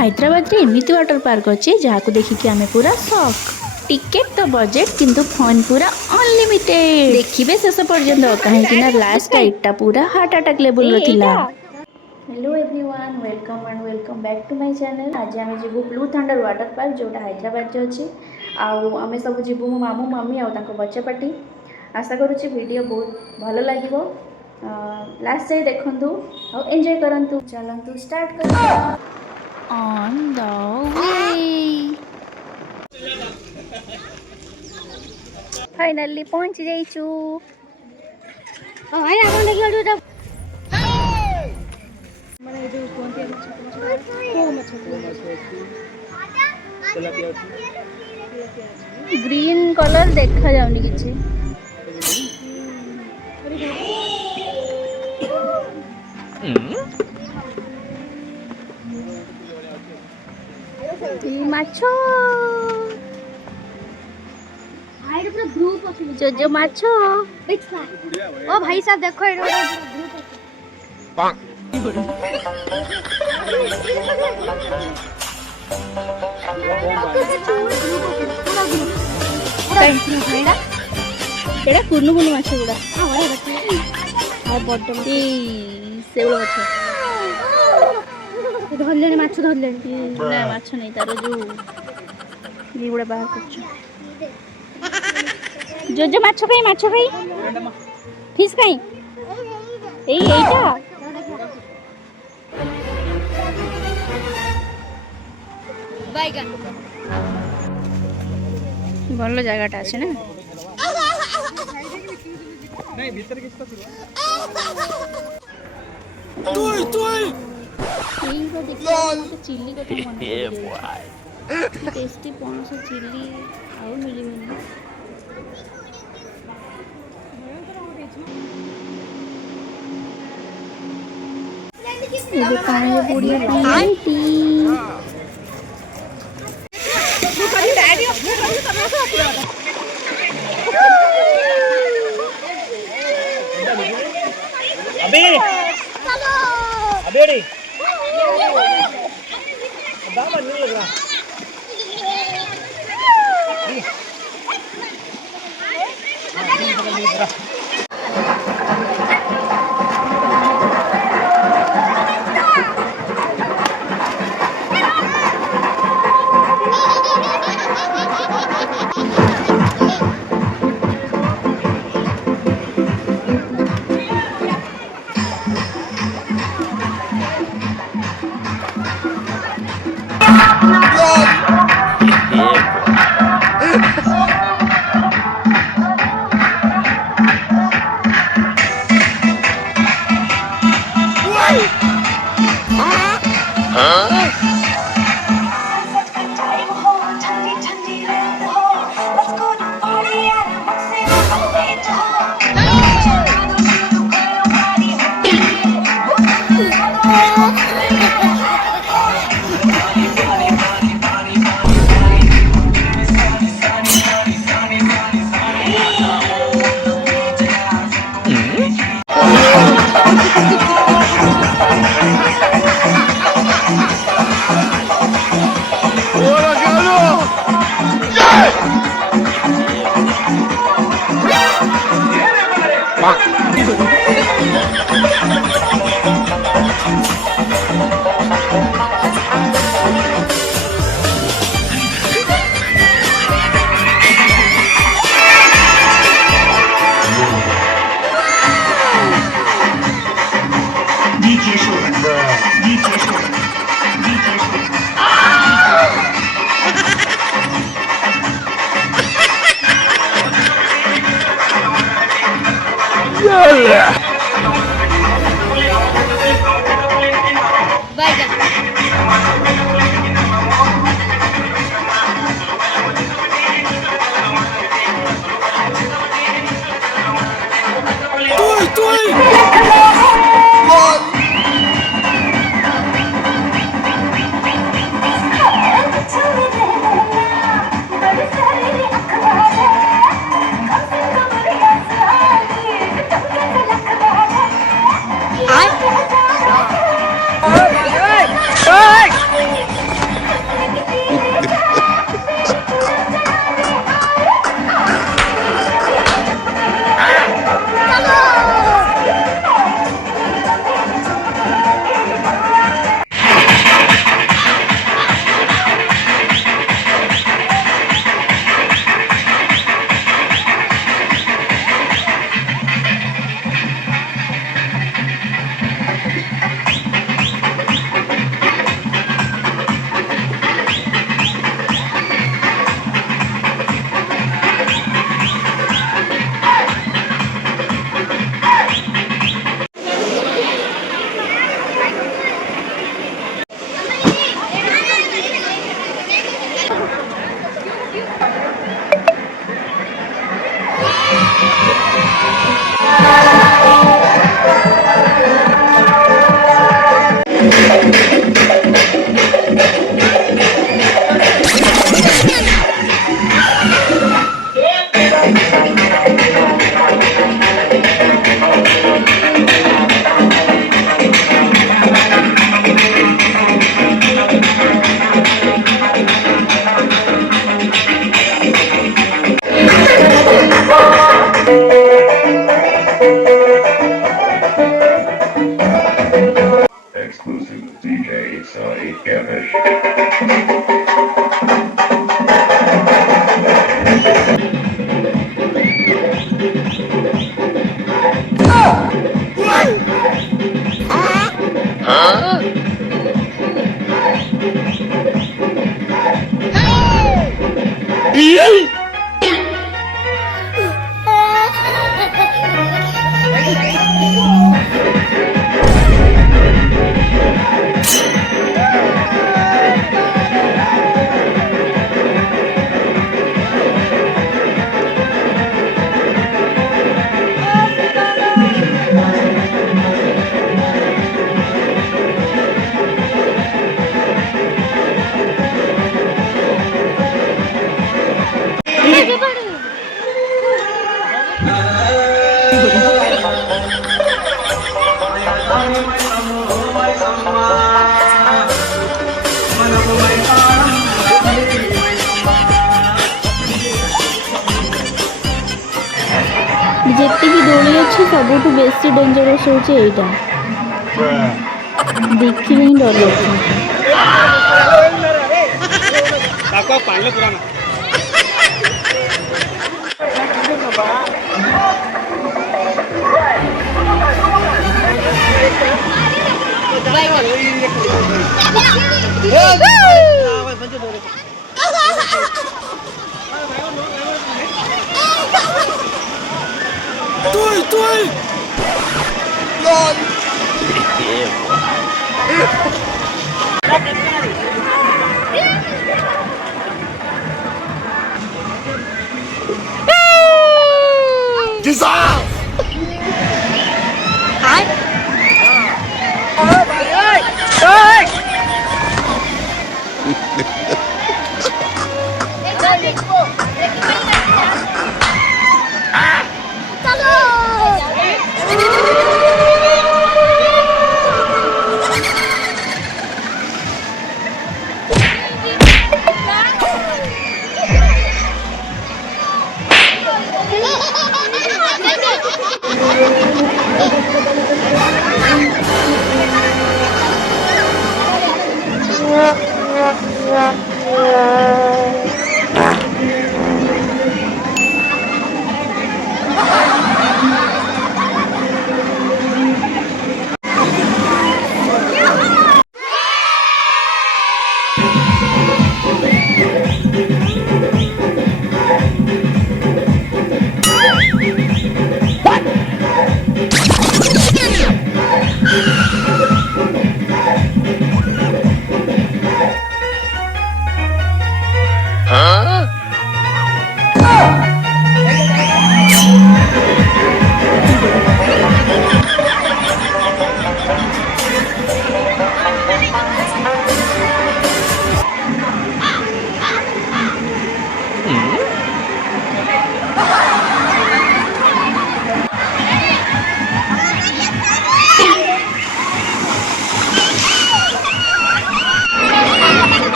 हैदराबाद रे एमती water park अच्छे जहाँ को देखिए आम पूरा शॉक। टिकेट तो बजेट किंतु फन पूरा अनलिमिटेड। देखिए शेष पर्यंत कहीं लास्ट टाइटा पूरा हार्ट अटैक लेवल रो। Hello everyone, welcome and welcome back to my channel. आज आम जीवु ब्लू थंडर वाटर पार्क जोटा हैदराबाद अच्छी। आम सब जीवु मो मामू मामी आउ बच्चा पार्टी। आशा करुच्ची वीडियो बहुत भल लगे, लास्ट जाए देखु और एंजॉय करंतु। चलंतु स्टार्ट कर ऑन द वे। फाइनली पहुंच जाइचु। ग्रीन कलर देखा जाउनी किछि। माछो जो जो माछो। ओ भाई साहब देखो एड़ा कुनु कुनु माछ गुड़ा आ बड्ड सेउल माछ धरले माछ धरले ना माछ नहीं तार जो ये गुड़ा बाहर करछ। जो जो माछ खाई फिश खाई एईटा बैगन भल जगटा अच्छे ना। नहीं भीतर किसका तुई तुई यही तो देखो चिल्ली को तो मन टेस्टी पणस चिल्ली आउ मिलिबनी। ये पानी बुढ़िया पानी अबे अबे दाम नहीं लग रहा। ଯେତିକି ଦୋଳି ଅଛି ସବୁଠୁ ବେଶୀ ଡେଞ୍ଜରସ୍ ହେଉଛି ଏଇଟା। ଦେଖିଲେ ହିଁ ଡର ଲାଗୁଛି। Aku panik kurang. Tuh.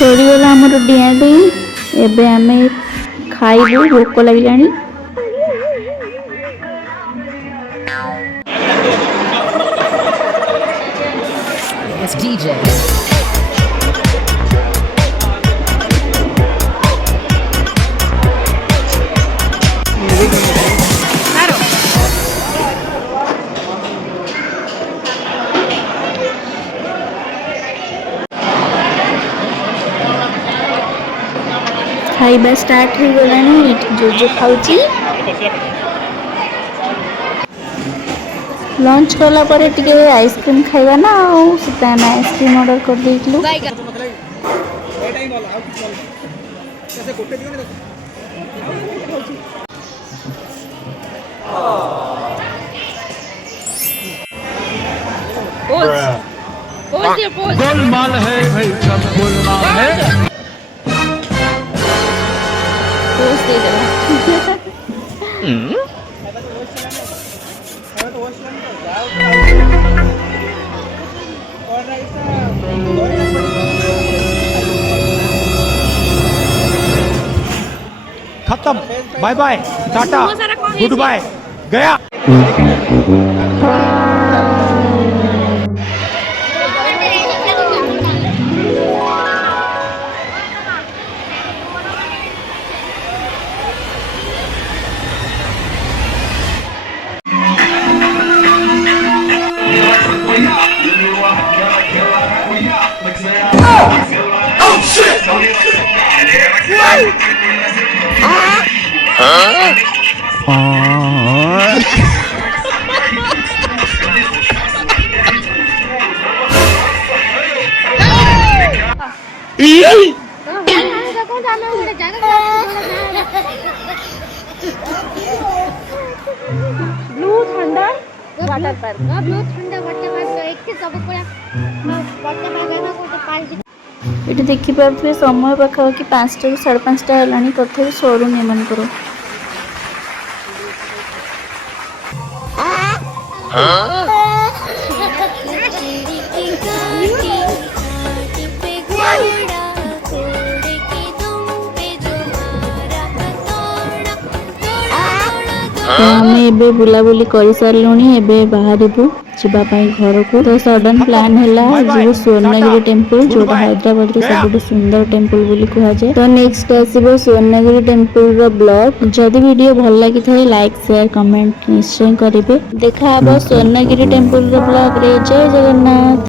ସରିଗଲା ଆମର ଡିଆଁ ଡେଇଁ। ଏବେ ଆମେ ଖାଇବୁ, ଭୋକ ଲାଗିଲାଣି। It's DJ. ଖାଇବା ଷ୍ଟାର୍ଟ ହେଇଗଲାଣି। ଏଠି ଜୋଜୋ ଖାଉଛି। ଲଞ୍ଚ କଲା ପରେ ଟିକେ ଆଇସ୍କ୍ରିମ୍ ଖାଇବା ନା, ଆଉ ସେଥିପାଇଁ ଆମେ ଆଇସ୍କ୍ରିମ୍ ଅର୍ଡ଼ର କରିଦେଇଥିଲୁ। ଏଇଟା ହିଁ ଭଲ ଆଉ କିଛି ଭଲ ସେ ଗୋଟେ ଦିନ ଦେଖ गोलमाल है भाई सब गोलमाल है पोस्ट दे देना। खत्म bye bye tata good bye गया ବ୍ଲୁ ଥଣ୍ଡା ୱାଟର ପାର୍କ। ଏଠି ଦେଖିପାରୁଥିବେ ସମୟ ପାଖାପାଖି 5ଟାରୁ 5:30 ହେଲାଣି, ତଥାପି ସରୁନି ଏମାନଙ୍କର। तो आमे एबे बुलाबुली कर सारलुनी, एबे बाहरिबु जिबा पई घरकू। तो सडन प्लान हैला जिबो स्वर्णगिरी टेम्पल, जोटा हैदराबाद रो सबुठ सुंदर टेम्पल बोली कहा जाए। तो नेक्स्ट आसीबो स्वर्णगिरी टेम्पल रो ब्लॉग। जदि वीडियो भल लागि थाए लाइक शेयर कमेंट निश्चय करिवे। देखा हबो स्वर्णगिरी टेम्पल रो ब्लॉग रे। जय जगन्नाथ।